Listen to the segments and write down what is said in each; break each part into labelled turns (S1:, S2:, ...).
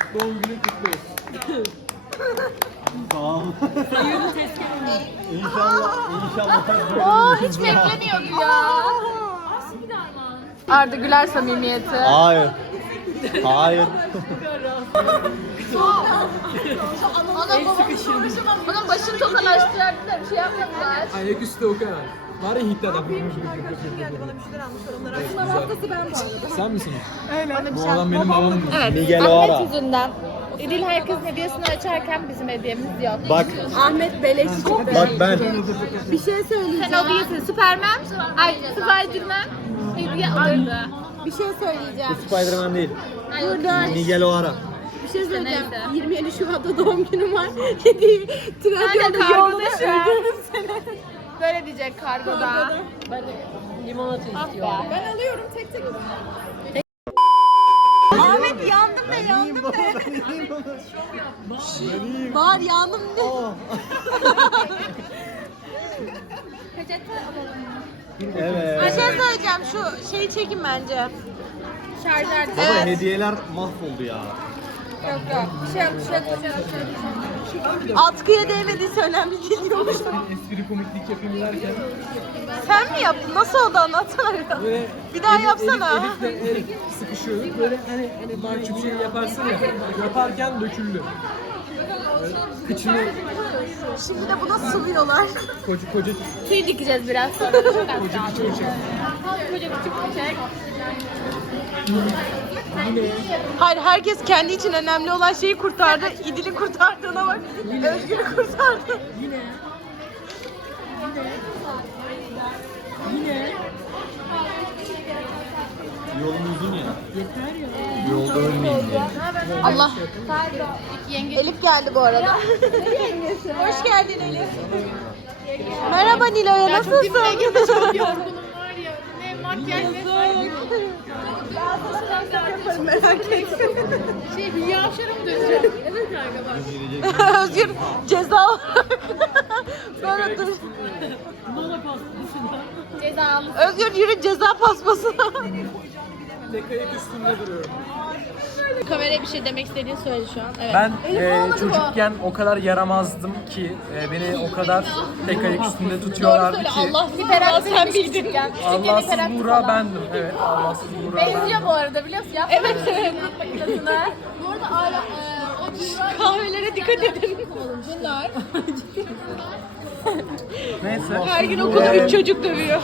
S1: Doğum günün kutlu olsun.
S2: Sağ ol.
S3: Sayıyorum tezkere onu.
S2: İnşallah.
S4: Hiç beklemiyordu ya.
S3: Aşkı darman.
S4: Arda Güler samimiyeti.
S2: Hayır. Hayır.
S4: Onun başını tokalaştırdılar, bir şey yapmadılar.
S1: Ayaküstü o kadar. Var ya hit adam. Sen misin o? Bu adam benim babamdı.
S4: Evet,
S2: Miguel
S4: Ahmet
S2: O'Hara.
S4: yüzünden. İdil herkesin hediyesini açarken bizim hediyemiz yok.
S2: Bak.
S5: Ahmet beleş çıktı.
S2: Bak ben.
S5: Bir şey söyleyeceğim.
S4: Sen o değilsin, Süpermen, ay Spiderman hediye alırdı.
S5: Bir şey söyleyeceğim.
S2: Spiderman değil.
S5: Burada
S2: Miguel O'Hara.
S5: bir şey söyleyeceğim.
S4: Neyse.
S5: 27 Şubat'ta doğum günüm var. Hediye Trendyol'da
S4: kargoda
S5: yolladı.
S4: şu an.
S5: Öldürürüm seni.
S4: Böyle diyecek kargoda.
S3: Limonata istiyorum.
S5: Ben alıyorum tek tek. Ahmet yandım de yandım de. Var yandım de. Bir
S2: Evet.
S5: şey söyleyeceğim şu şeyi çekin bence.
S4: Şarjlar.
S2: Baba hediyeler mahvoldu ya.
S4: Yok yok. Bir şey yok, bir şey yok.
S5: Atkıya değmediyse önemli geliyormuş.
S1: Espri komiklik yapayım derken.
S5: Sen mi yaptın? Nasıl oldu anlatsana.
S1: Böyle
S5: Bir daha yapsana.
S1: Elif'le el sıkışıyorduk. Böyle hani mahcup şey yaparsın ya. Yaparken döküldü. Böyle kıçını
S5: Şimdi de buna sıvıyorlar.
S1: koca
S4: Tüy dikeceğiz biraz sonra. Çok az kaldı.
S1: kıçını çek.
S4: Koca küçük çek.
S5: Hayır herkes kendi için önemli olan şeyi kurtardı. İdil'i kurtardığına bak. Özgür'ü kurtardı.
S2: Yolun uzun ya. Yolda ölmeyin diye.
S5: Allah.
S4: Yenge.
S5: Elif geldi bu arada. Hoş geldin Elif. Merhaba Nilo'ya nasılsın?
S4: Yorgunum var ya. Ne makyaj ne
S5: Merak etme.
S4: şey Hülya Avşar'a mı döneceğim? Evet galiba.
S5: Özgür ceza olarak böyle dur.
S4: Cezalı.
S5: Özgür yürü ceza paspasına.
S1: Tek ayak üstünde duruyorum.
S4: Kameraya bir şey demek istediğini söyle şu an. Evet.
S1: Ben çocukken o kadar yaramazdım ki beni o kadar tek ayak üstünde tutuyorlardı ki.
S4: Allah hiperaktif sen bildin.
S1: Allahsız Buğra bendim. Evet, Allahsız Buğra bendim.
S4: Benziyor bu arada biliyor musun? Yapsana evet. Bu arada hala
S5: Kahvelere dikkat edin.
S4: bunlar.
S1: Neyse.
S5: Her gün okulda 3 çocuk dövüyor.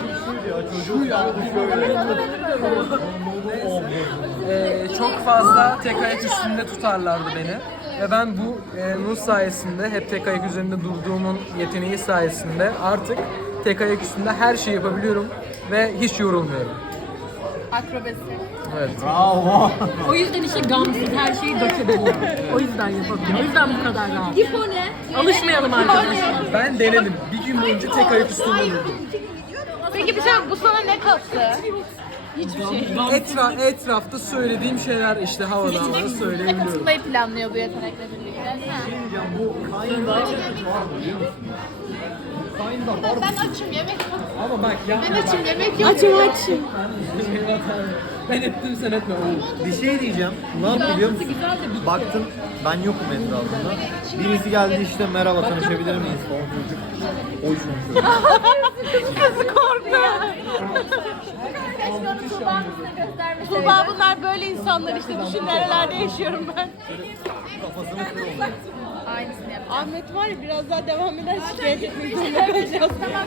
S1: Çok fazla tek ayak üstünde tutarlardı beni. Ve ben bu Nur sayesinde, hep tek ayak üzerinde durduğumun yeteneği sayesinde artık tek ayak üstünde her şeyi yapabiliyorum ve hiç yorulmuyorum.
S4: Akrobasi.
S1: Evet.
S2: Bravo.
S3: O yüzden işte gamsız her şeyi dökebiliyor. O yüzden yapabiliyor. O yüzden bu kadar rahat.
S4: İpo ne?
S3: Alışmayalım arkadaşlar.
S1: Ben denedim. Bir gün boyunca tek ayak üstünde durdum.
S5: Peki bir şey bu sana ne kattı?
S1: Etrafta söylediğim şeyler işte havadan havaya söyleyebiliyorum.
S4: Katılmayı planlıyor bu yetenekle birlikte. Ben açım yemek yok.
S1: Ama bak ya.
S4: Ben açım yemek yok.
S5: Açım.
S1: Ben ettim sen etme oğlum.
S2: Bir şey diyeceğim. Ne yaptı biliyor musun? Baktım ben yokum etrafında. Birisi geldi işte merhaba tanışabilir miyiz falan çocuk. Oy konuşuyor.
S5: Kızı korktu. Tuğba bunlar böyle insanlar işte düşün nerelerde yaşıyorum ben.
S2: Kafasını kırıyor.
S4: Aynısını yap.
S5: Ahmet var ya biraz daha devam eder şikayet etmek zorunda kalacağız.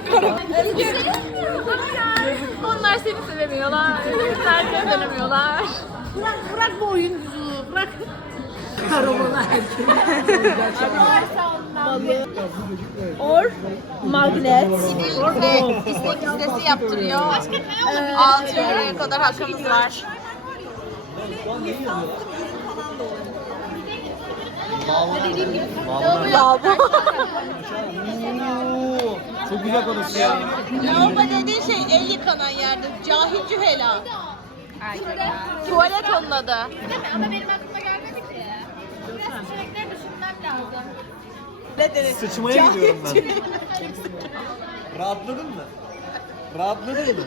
S4: Onlar seni sevemiyorlar. Seni sevemiyorlar.
S3: Bırak bu oyuncuyu. Bırak. Karamola erkeği.
S5: Or magnet.
S4: Ve istek listesi yaptırıyor. 6 euroya kadar hakkımız var.
S5: Lavabo.
S2: Çok güzel orası ya.
S5: Lavabo dediğin şey el yıkanan yerdir. Cahil cühela. Tuvalet onun adı.
S4: Değil mi? Ama benim aklıma gelmedi ki. Biraz seçenekleri düşünmem lazım.
S5: Ne denir?
S2: Sıçmaya gidiyorum ben. Rahatladın mı? Rahatladın mı?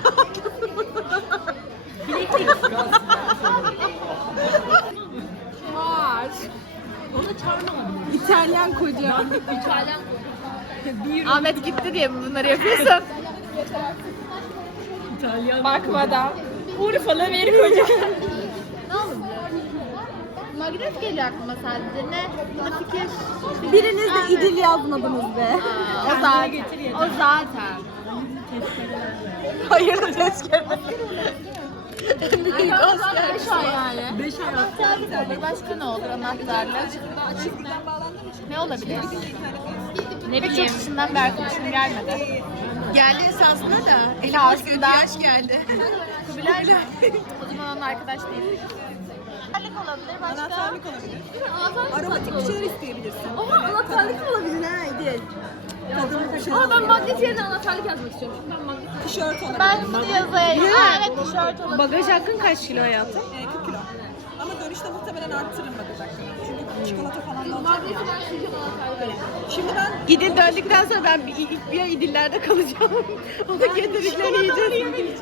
S4: Var.
S5: İtalyan koca.
S3: İtalyan
S5: Ahmet gitti diye mi bunları yapıyorsun?
S3: İtalyan.
S5: Bakmadan. Urfalı bir koca.
S4: Magnet geliyor aklıma sadece. Ne? Buna fikir.
S5: Biriniz de İdil yazmadınız be.
S4: O zaten. O zaten.
S5: Hayırlı tezkere. Büyük asker.
S4: 5 ay yani.
S3: 5 ay
S4: Anahtarlık olur. Başka ne olur anahtarlık? Ne olabilir? Ne bileyim. Çok kişiden bir arkadaşım gelmedi.
S5: Geldi esasında da.
S4: Eli aslında.
S5: Yaş geldi.
S4: Kubilay'la. O zaman onun arkadaş değil. Anahtarlık olabilir. Başka?
S5: Anahtarlık olabilir.
S4: Anahtarlık
S5: Aromatik bir şeyler isteyebilirsin.
S4: Oha anahtarlık olabilir ha İdil.
S5: Kadın bir şey
S4: Ama ben magnet yerine anahtarlık yazmak istiyorum. Çünkü ben magnet...
S5: Tişört olabilir.
S4: Ben bunu yazayım. Aa, evet tişört olabilir.
S5: Bagaj hakkın kaç kilo hayatım? 40 kilo. Ama dönüşte muhtemelen arttırırım bagaj hakkını. Çünkü çikolata falan da alacağım.
S4: Magneti ben sileceğim anahtarlık.
S5: Şimdi ben İdil döndükten sonra ben ilk bir ay İdil'lerde kalacağım. O da getirdiklerini yiyeceğiz.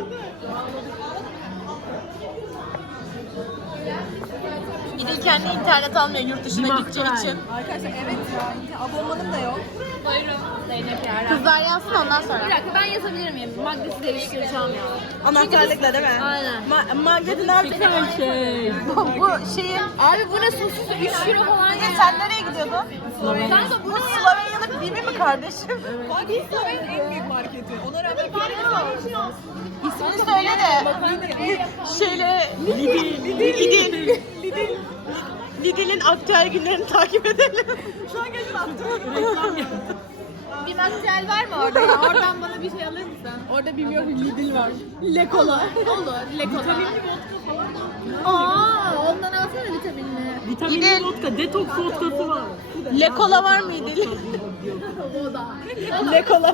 S5: İdil kendi internet almıyor yurt dışına gideceği için. Arkadaşlar evet ya. Abonmanım da yok.
S4: Buyurun. Zeynep Yara. Kızlar yazsın ondan sonra. Bir dakika ben yazabilir miyim? Magneti değiştireceğim ya.
S5: Anahtarlıkla değil mi?
S4: Aynen.
S5: Magnetin abi.
S3: şey.
S5: Bu şeyi.
S4: Abi bu ne sosis 3 euro falan ya.
S5: Sen nereye gidiyordun?
S4: Kanka bu
S5: Bu
S4: ne?
S5: Slovenya'lık değil mi kardeşim? Bak Slovenya'nın en büyük marketi. Ona rağmen İsmini söyle de. Şeyle Lidl. Lidl'in aktüel günlerini takip edelim. Şu an geçen attım.
S4: Bir makyaj var mı orada? Ya? Oradan bana bir şey alır mısın?
S5: Orada bilmiyorum Lidl var. Lekola.
S4: Olur. Lekola. Vitaminli vodka falan. Aa, ondan alsana vitaminli.
S3: Vitaminli vodka, detoks vodkası var.
S5: Lekola var mı Lidl?
S4: O da.
S5: Lekola.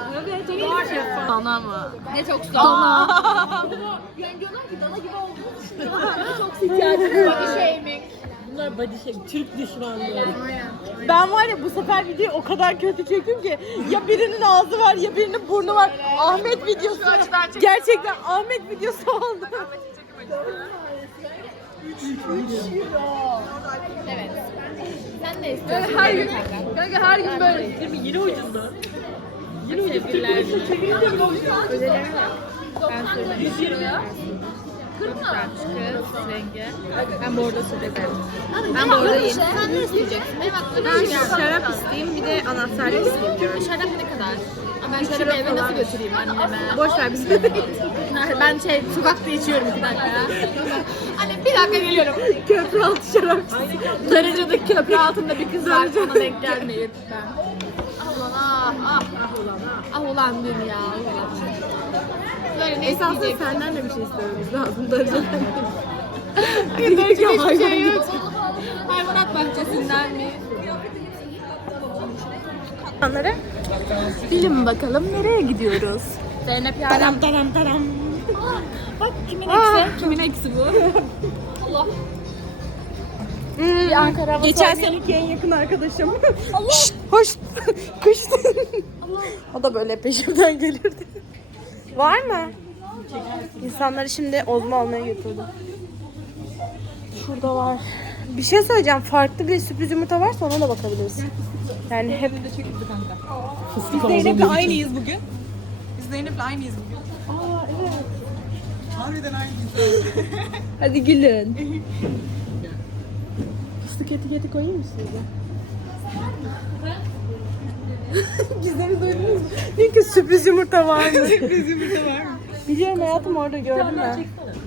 S4: Dana mı? Detoks dana. Yani diyorlar ki dana gibi olduğunu düşünüyorlar. Detoks ihtiyacı var. Body shaming.
S3: Bunlar body shape, Türk düşmanlığı.
S5: Ben var ya bu sefer videoyu o kadar kötü çektim ki ya birinin ağzı var ya birinin burnu var. Ahmet videosu. Gerçekten Ahmet videosu oldu.
S4: Evet. Sen ne istiyorsun?
S3: Her gün, kanka her gün böyle. Değil mi? Yine ucunda. Yine ucuz. Çekilince bile ucuz.
S4: Ödelerine bak. Ben söyleyeyim. 100 euroya. 40 mı? Kız rengi. Ben bordo söyleyeyim. Ben bordo yiyeyim. Sen ne isteyeceksin? Benim aklımda
S5: Ben şarap isteyeyim bir de anahtarlık isteyeyim diyorum.
S4: Şarap ne kadar? Ben şarabı eve nasıl götüreyim anneme?
S5: Boş ver bizi.
S4: Ben sokakta içiyorum 2 dakika ya. Anne bir dakika geliyorum.
S5: Köprü altı şarap.
S4: Darıca'daki köprü altında bir kız var. Ona denk gelmeyin ben. Ah ulan ah ah. Ah ulan dünya. Böyle ne
S5: Esasında
S4: isteyeceksin?
S5: senden de bir şey istememiz lazım. Darıca'dan.
S4: Darıca'da hiçbir şey yok. Hayvanat bahçesinden mi?
S5: İnsanlara
S4: Bilin bakalım nereye gidiyoruz? Zeynep Yara.
S5: taram taram taram.
S4: Bak kimin eksi? Kimin eksi bu? Allah. Bir Ankara havası
S5: Geçen
S4: oynayalım.
S5: seneki en yakın arkadaşım. Allah. Şşt, hoş. Kıştı. O da böyle peşimden gelirdi. Var mı? İnsanları şimdi Ozma almaya götürdüm. Şurada var. Bir şey söyleyeceğim. Farklı bir sürpriz yumurta varsa ona da bakabiliriz. Yani hep...
S3: Fıstık
S6: Zeynep'le aynıyız bugün. Biz Zeynep'le aynıyız bugün.
S5: Aa evet.
S6: Harbiden aynıyız.
S5: Hadi gülün. Fıstık etiketi koyayım mı size? Gizem'i duydunuz mu? Diyor ki sürpriz yumurta var mı?
S6: Sürpriz yumurta var mı?
S5: Biliyorum hayatım orada gördüm ben.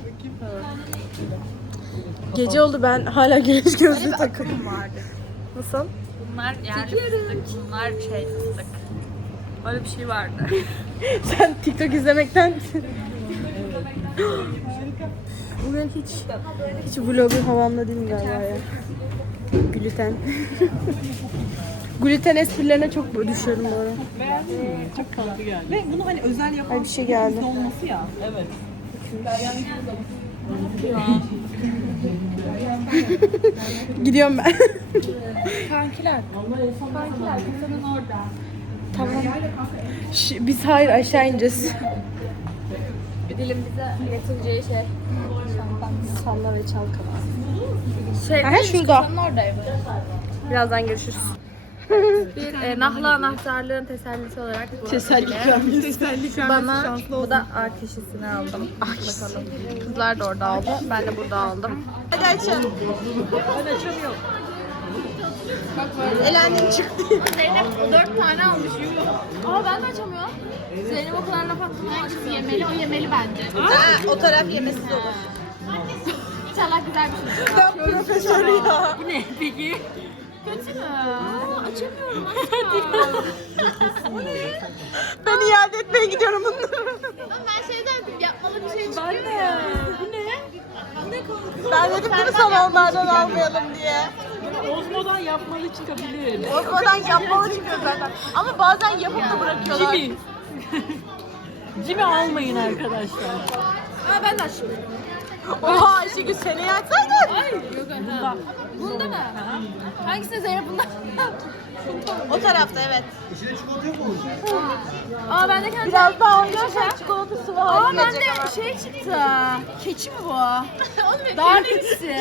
S5: Gece oldu ben hala güneş gözlüğü takıyorum. Nasıl?
S4: Bunlar yani fıstık, bunlar şey fıstık. Öyle bir şey vardı.
S5: Sen TikTok izlemekten Bugün hiç vlogun havamda değilim galiba ya. Gluten. Gluten esprilerine çok düşüyorum bu ara.
S3: çok tatlı geldi.
S6: Ve bunu hani özel yapan
S5: Ay bir şey geldi.
S6: olması ya.
S3: Evet.
S5: Gidiyorum ben.
S4: Kankiler. Kankiler kasanın orada.
S5: Tamam. Biz hayır aşağı ineceğiz.
S4: Bir dilim bize getireceği şey.
S5: Salla ve çalkala.
S4: Şey,
S5: Aha, şurada.
S4: kasanın oradayım.
S3: Birazdan görüşürüz.
S4: Bir nahla anahtarlığın tesellisi olarak bu.
S3: Teselli
S4: Bana bu da arkadaşısını aldım. Bakalım. Kızlar da orada aldı. Ben de burada aldım.
S5: Hadi açın. Elendim çıktı.
S4: Zeynep 4 tane almış. Aa ben de açamıyorum. Zeynep o kadar laf attı. Hangisi yemeli? O yemeli bence.
S5: Ha, o taraf yemesiz olur.
S4: İnşallah güzel bir şey.
S5: Ben profesör ya.
S3: Bu ne peki?
S4: Kötü mü? Açamıyorum.
S5: Ben iade etmeye gidiyorum bunları.
S4: Ben şey derdim yapmalı bir şey çıkıyor.
S3: Ben de. Bu ne?
S5: Ben dedim değil mi sana onlardan almayalım diye.
S3: Ozmo'dan yapmalı çıkabilir.
S5: Osman'dan yapmalı çıkıyor zaten. Ama bazen yapıp da bırakıyorlar.
S3: Jimmy. Jimmy almayın arkadaşlar.
S4: Aa ben de açıyorum.
S5: Oha Ayşegül seneye açsaydın.
S4: Yok ha. Bunda mı? Hangisine Zeynep bunda?
S5: O tarafta evet.
S4: Aa ben de kendim.
S5: Biraz daha oynarsan çikolatası var.
S4: Aa bende şey çıktı. Keçi mi bu? Dar keçisi.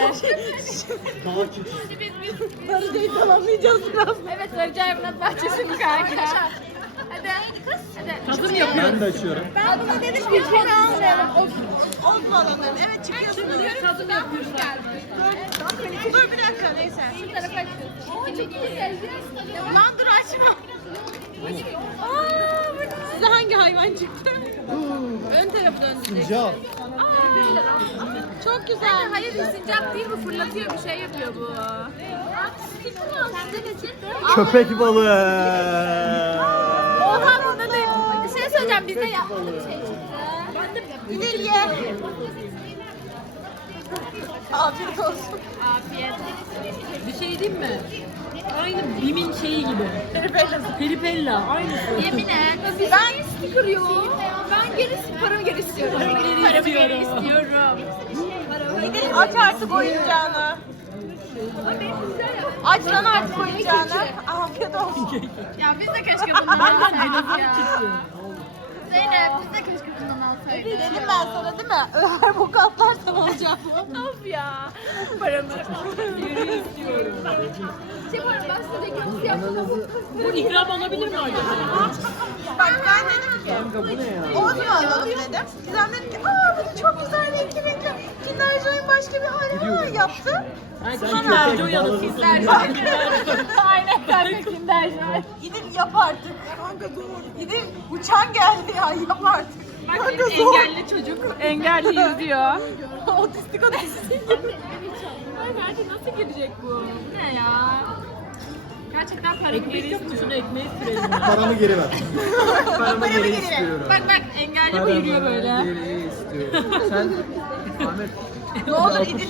S5: Darıcayı tamamlayacağız biraz.
S4: Evet Darıca Hayvanat Bahçesi'nin kanka. Hadi kız. Hadi.
S3: Tadım yapıyor.
S2: Ben de açıyorum.
S5: Ben buna dedim ki seni almayalım. Olma alanım. Evet çıkıyorsunuz.
S4: Tadım yapıyoruz.
S5: Dur bir dakika neyse.
S4: Şu tarafa açıyoruz.
S5: Lan dur açma. Size hangi hayvan çıktı?
S4: Ön tarafı döndürecek.
S2: Sincap.
S5: Çok güzel.
S4: Hayır sincap değil bu fırlatıyor bir şey yapıyor bu.
S2: Köpek balığı.
S4: Oha bunda da bir şey söyleyeceğim bizde yapmalı bir şey çıktı.
S5: Gidil ye. Afiyet olsun.
S4: Afiyet.
S3: Bir şey diyeyim mi? Aynı Bim'in şeyi gibi.
S5: Peripellası.
S3: Peripella aynısı.
S4: Yemin et. Ben sticker yok. Ben paramı geri istiyorum.
S3: Paramı geri
S4: istiyorum.
S5: Gidil aç artık oyuncağını. Aç lan artık oyuncağını. Afiyet olsun.
S4: Ya biz de keşke bundan
S3: Benden
S4: alsaydık
S3: dinozor
S4: ya.
S3: çıktı.
S4: Zeynep biz de keşke bundan alsaydık.
S5: Dedim ben sana değil mi? Ömer bu katlarsan olacak mı?
S4: Of ya. Paramı.
S3: Geri istiyorum.
S4: Şey yaparım ben size reklamı yapmadım.
S3: Bu ikram olabilir mi acaba?
S5: Bak ben dedim ki Ozma alalım dedim. Gizem dedi ki aa bu çok güzel renkli renkli. Kinder Joy'un başka bir hali var yaptı.
S3: Kinder Joy anasını.
S4: Aynen kanka Kinder Joy.
S5: Gidin yap artık. Kanka dur. Gidin uçan geldi ya yap artık.
S4: Bak
S5: Kanka
S4: benim
S5: zor.
S4: engelli çocuk. Engelli yüzüyor.
S5: Otistik.
S4: Ay bence nasıl girecek bu? Bu ne ya? Gerçekten paramı
S3: Ekmek
S4: geri
S3: yok mu?
S4: istiyorum.
S3: Şunu ekmeğe sürelim.
S2: Paramı geri ver.
S1: Paramı geri istiyorum.
S4: Bak engelli bu yürüyor böyle.
S1: Geri istiyorum. Sen Ahmet
S5: Ne olur İdil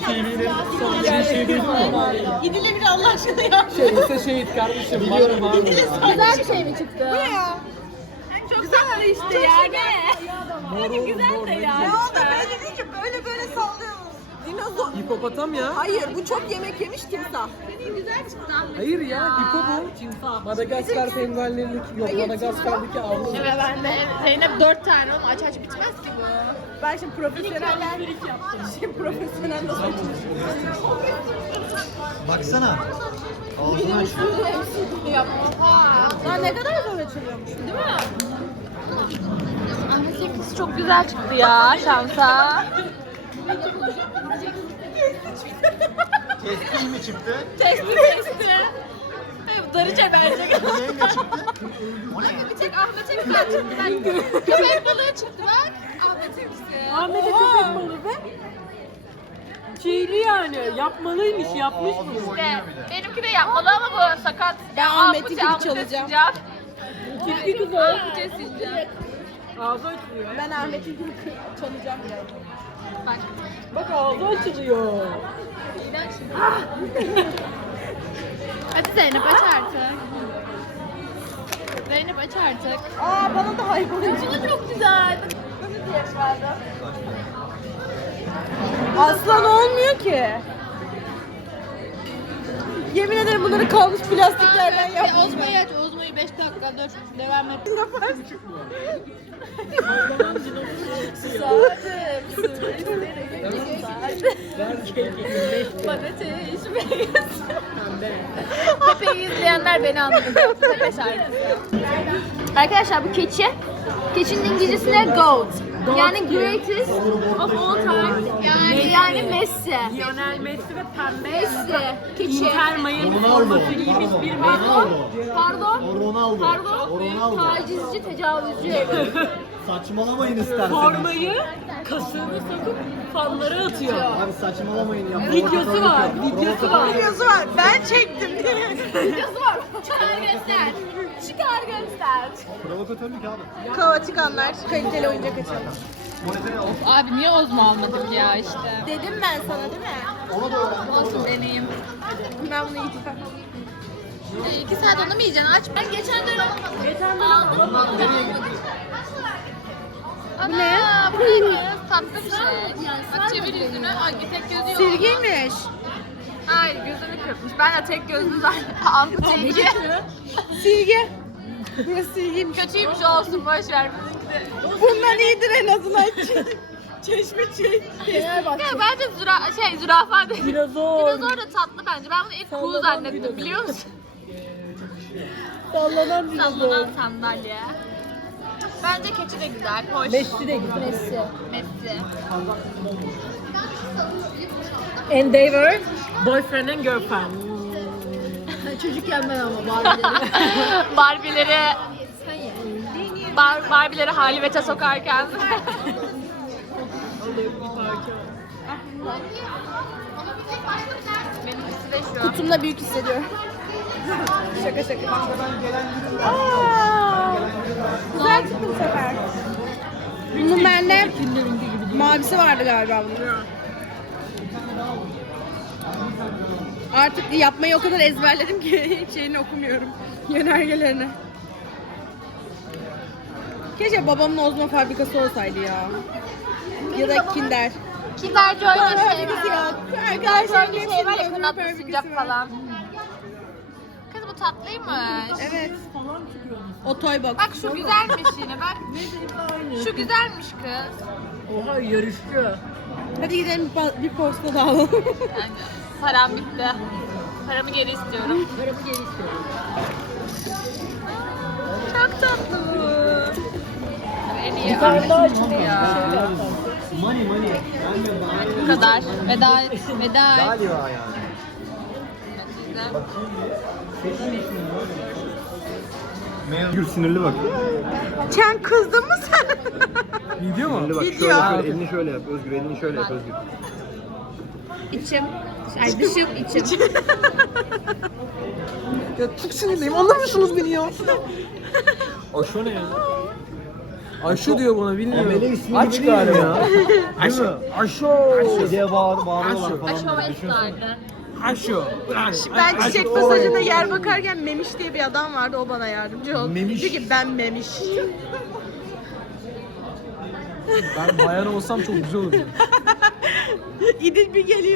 S5: İdil'e bir Allah aşkına yap.
S1: şeyse şehit kardeşim. Biliyorum abi.
S4: Güzel bir şey mi çıktı?
S5: Bu ne ya?
S4: Çok tatlı işte ya ne?
S1: Mor güzel de ya.
S5: Ne oldu? Böyle dedin ki böyle böyle sallıyorsunuz. Dinozor.
S1: Hipopotam ya.
S5: Hayır bu çok yemek yemiş timsah.
S1: Hayır ya, hipo bu. Madagaskar penguenlerindeki yok, Madagaskar'daki avlu.
S4: Evet ben de. Zeynep 4 tane oğlum aç bitmez ki bu.
S5: Ben şimdi profesyoneller Şimdi profesyonel nasıl
S2: Baksana. Ağzını açıyor.
S5: Ya ne kadar zor açılıyormuş.
S4: Değil mi? Ahmet Seninkisi çok güzel çıktı ya şansa.
S2: Keskin mi çıktı?
S4: Testi. Darıca bence.
S2: Neyin ne çıktı?
S4: Bir tek Ahmet'e bir tane çıktı. Ben köpek balığı çıktı bak. Ahmet'inkisi.
S3: Ahmet'e köpek balığı be. Şeyli yani. Yapmalıymış. Yapmış mı?
S4: İşte benimki de yapmalı ama bu sakat.
S5: Ben Ahmet'inkini çalacağım.
S3: Kirpi kız o. Ağzı açılıyor.
S5: Ben Ahmet'inkini çalacağım.
S4: Bak.
S3: Bak ağzı açılıyor.
S4: Hadi Zeynep aç artık. Zeynep aç artık.
S5: Aa bana da hayvan.
S4: Bu da çok güzel.
S5: Aslan olmuyor ki. Yemin ederim bunları kalmış plastiklerden yapmışlar.
S4: Ozmo'yu aç. Ozmo'yu 5 dakika dur. Devam et. Bana teş Pepe'yi izleyenler beni anladı. Pepe şarkısı. Arkadaşlar bu keçi. Keçinin İngilizcesi ne? Goat. Yani greatest of all time. Yani Messi.
S3: Lionel Messi ve pembe.
S4: Messi. Keçi.
S3: Inter Miami
S2: Ronaldo.
S3: forması giymiş bir
S4: Pardon.
S3: Messi.
S4: Pardon.
S2: O Ronaldo.
S4: Pardon.
S2: O Ronaldo.
S4: Tacizci, tecavüzcü.
S2: Saçmalamayın isterseniz.
S3: Formayı kasığını sokup fanlara atıyor.
S2: Abi saçmalamayın ya.
S3: Videosu var, videosu var.
S5: Videosu var. Ben çektim değil mi?
S4: Videosu var. Çıkar göster. Çıkar göster.
S2: Provokatörlük abi.
S5: Kaotik anlar. Kaliteli oyuncak açalım.
S4: Abi niye Ozmo almadık ya işte.
S5: Dedim ben sana değil mi?
S2: Ona da öğrendim.
S4: Olsun deneyim.
S5: Ben bunu yiyeceğim.
S4: 2 saat onu mu yiyeceksin? Aç. Ben geçen dönem aldım. Bu ne? Bu neydi? Tatlı bir şey. Bak çevir yüzünü. Ay tek gözü yok.
S5: Silgiymiş.
S4: Ay gözünü kırpmış. Ben de tek gözlü zaten. Amputeydi.
S5: Silgi. Burası silgiymiş.
S4: Kötüymüş olsun boşver.
S5: Bundan iyidir en azından. Çeşme
S4: Ya bence zürafa değil.
S3: Dinozor.
S4: Dinozor da tatlı bence. Ben bunu ilk cool zannettim biliyor musun?
S3: Sallanan dinozor.
S4: Sallanan sandalye. Bence keçi de güzel. Hoş.
S3: Messi de güzel.
S4: Messi.
S3: Endeavor. Boyfriend and girlfriend.
S4: Çocukken ben ama Barbie'leri Barbie'leri halvete sokarken benimkisi de şu.
S5: Kutumda büyük hissediyorum. Şaka şaka. Güzel çıktı bu sefer. Bunun bende mavisi vardı galiba bunun. Artık yapmayı o kadar ezberledim ki hiç şeyini okumuyorum. Yönergelerini. Keşke babamın Ozmo fabrikası olsaydı ya. Ya da Kinder.
S4: Kinder Joy'da şey
S5: Fabrikası
S4: var.
S5: yok.
S4: Arkadaşlar bir şey var ya
S5: Ozmo
S4: kanatlı
S5: fabrikası
S4: sincap
S5: var.
S4: falan. Kız bu tatlıymış.
S5: Evet. O toy box.
S4: Bak şu güzelmiş yine bak. Şu güzelmiş kız.
S3: Oha yarışçı.
S5: Hadi gidelim bir posta daha alalım.
S4: Yani param bitti. Paramı geri istiyorum.
S3: Paramı geri istiyorum.
S4: Çok tatlı bu. En iyi
S3: Bir tane daha
S4: arkadaşım
S3: çıktı
S4: ya.
S2: Money money.
S4: Bu kadar. Veda et. Veda et.
S2: Galiba yani. Gül sinirli bak.
S5: Sen kızdın mı sen?
S1: Video mu?
S2: Sinirli bak.
S5: Video.
S2: Şöyle elini şöyle yap. Özgür elini şöyle yap Özgür.
S4: İçim. Ay dışım içim.
S5: Ya çok sinirliyim. Anlamıyorsunuz beni ya.
S2: Aşo ne ya?
S1: Aşı diyor buna
S2: Amele
S1: bilmiyorum.
S2: ismi
S1: Aç
S2: gibi
S1: galiba.
S2: değil ya.
S1: Aşı. Aşı.
S2: Diye bağırıyorlar
S1: Aşo.
S2: falan.
S4: Aşama
S2: Düşünsene.
S4: esnardı.
S1: Aşı.
S5: Ben çiçek pasajında yer bakarken Memiş diye bir adam vardı. O bana yardımcı oldu.
S2: Memiş.
S5: Diyor ki ben Memiş.
S1: Ben bayan olsam çok güzel olur.
S5: İdil bir geliyor.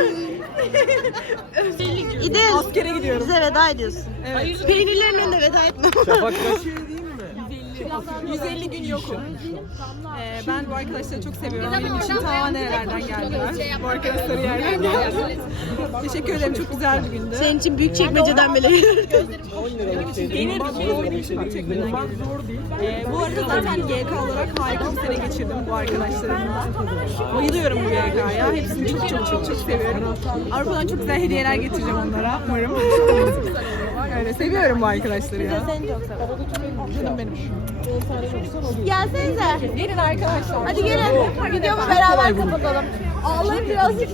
S5: İdil. Askere gidiyorum. Bize veda ediyorsun. Evet. Peynirlerin önünde veda etme.
S2: Şafak kaç?
S6: 150 gün yokum. Ben bu arkadaşları çok seviyorum. Benim için ta nerelerden geldiler. Bu arkadaşları yerden geldiler. Teşekkür ederim. Çok güzel bir gündü.
S5: Senin için büyük çekmeceden bile.
S6: Gelir benim için bir çekmeden geldi. Bu arada zaten GK olarak harika bir sene geçirdim bu arkadaşlarımla. Bayılıyorum bu GK'ya. Hepsini çok çok çok çok seviyorum. Avrupa'dan çok güzel hediyeler getireceğim onlara umarım. Öyle seviyorum bu arkadaşları ya.
S5: Seni çok seviyorum.
S6: Canım benim.
S5: Gelsenize.
S6: Gelin arkadaşlar.
S5: Hadi gelin. Videomu beraber kapatalım. Ağlayın birazcık.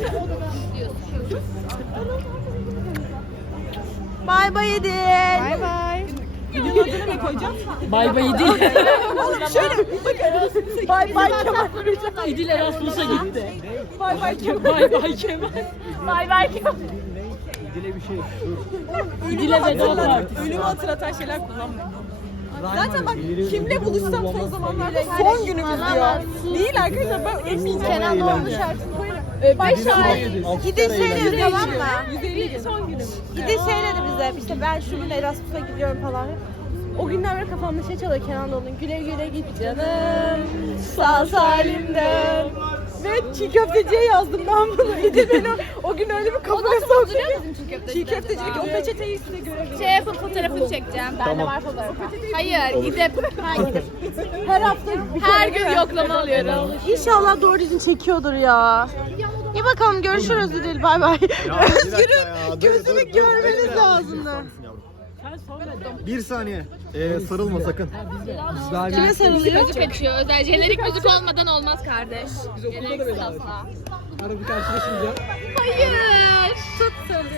S5: Bay bay Edil. Bay bay.
S6: Videonun adını ne koyacağım?
S3: Bay bay İdil.
S6: Oğlum şöyle bakın.
S5: Bay bay Kemal.
S3: İdil Erasmus'a gitti.
S6: Bay bay Kemal.
S3: Bay bay Kemal.
S4: Bay bay Kemal.
S2: Dile bir şey.
S3: İdil'e veda partisi.
S6: Ölümü hatırlatan şeyler kullanmayın. Zaten bak kimle buluşsam son zamanlarda son günümüz diyor. Değil arkadaşlar ben eminim.
S5: Kenan Doğulu şarkısını koyun. Başar. Gidin söyledi tamam mı?
S6: 150 gün. Son günümüz.
S5: Gidin söyledi bize. İşte ben şu gün Erasmus'a gidiyorum falan. O günden beri kafamda şey çalıyor Kenan Doğulu'nun. Güle güle git canım. Sağ salim dön.
S6: Ve çiğ köfteciye yazdım ben bunu. İdil beni o gün öyle bir kafaya soktu. Çiğ köftecilik o peçeteyi size görebilirim.
S4: Şey yapıp fotoğrafını çekeceğim. Bende var fotoğrafı. Hayır, gidip.
S6: Her hafta
S4: Her gün yoklama alıyorum.
S6: İnşallah doğru düzgün çekiyordur ya. İyi bakalım görüşürüz İdil bay bay. Özgür'ün gözünü görmeniz lazımdı.
S2: Bir saniye. Sarılma sakın.
S6: Kime sarılıyor?
S4: Müzik açıyor. Özel jenerik müzik olmadan olmaz kardeş. Jeneriksiz asla.
S1: Arada bir karşılaşınca
S4: Hayır. Tut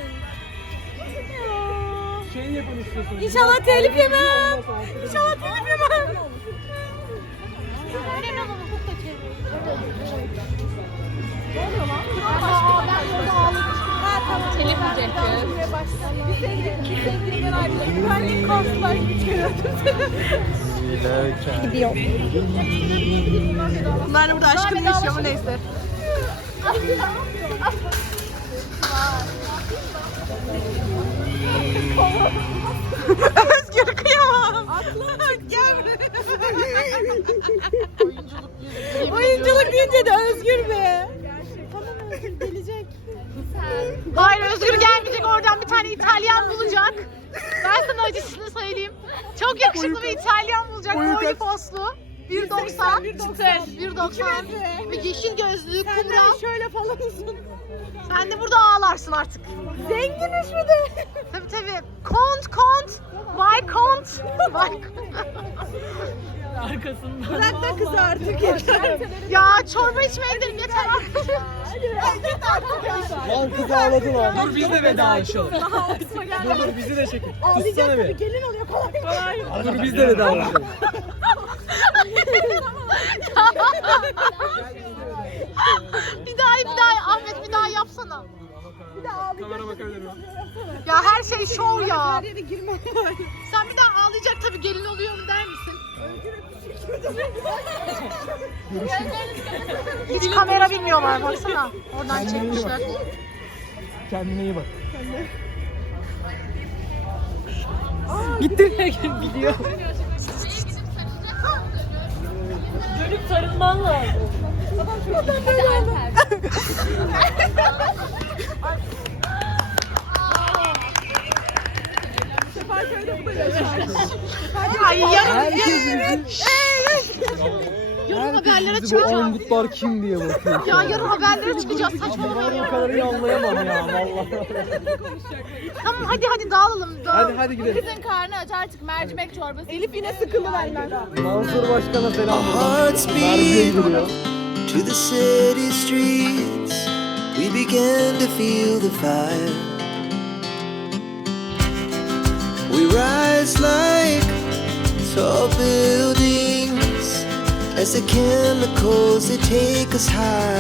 S1: şey yapın istiyorsunuz.
S6: İnşallah telif yemem. İnşallah telif yemem.
S4: Telif yiyecek kız.
S6: Sevgilimden ayrıldım. Güvenlik konsular gibi çıkarıyordum seni. Gidiyor. Bunlar da burada aşkın ne işi ama neyse. Özgür kıyamam. Gel buraya. Oyunculuk deyince de Özgür be. Tamam Özgür gelecek. Hayır Özgür gelmeyecek, oradan bir tane İtalyan bulacak. Ben sana acısını söyleyeyim. Çok yakışıklı bir İtalyan bulacak. Boylu poslu. 1.90. 1.90. Ve yeşil gözlü, kumral. Şöyle falan uzun. Sen de burada ağlarsın artık. Zenginiz mi de? Tabii tabii. Kont. My kont.
S3: Arkasında.
S6: Bırak da kızı artık yeter.
S4: Ya çorba içmeye gidelim yeter artık.
S1: Lan kız ağladı lan. Dur biz de vedalaşalım. Dur bizi de çekin. Tutsana bir.
S6: Gelin oluyor kolay.
S1: Dur biz de vedalaşalım.
S4: Bir daha Ahmet bir daha yapsana.
S1: Kamera bakabilir miyim?
S4: Ya her şey şov ya.
S6: Her yere girme.
S4: Sen bir daha ağlayacak tabii gelin oluyorum der misin? Hiç kamera bilmiyorlar baksana. Oradan çekmişler.
S1: Kendine iyi bak.
S3: Gidiyor. Dönüp sarılman lazım.
S4: Ay yarın haberlere
S1: Bu
S4: çıkacağız.
S1: Angutlar kim diye bakıyor.
S4: Ya yarın haberlere çıkacağız saçmalama.
S1: Bu kadar iyi anlayamam ya vallahi.
S4: Tamam hadi dağılalım.
S1: Hadi gidelim.
S4: Kızın karnı aç artık mercimek çorbası.
S6: Elif yine sıkıldı benden.
S1: Mansur Başkan'a selam
S7: Hearts
S1: buradan. Merdiye
S7: beat
S1: gidiyor.
S7: to the city streets. We began to feel the fire. We rise like tall buildings as the chemicals they take us high.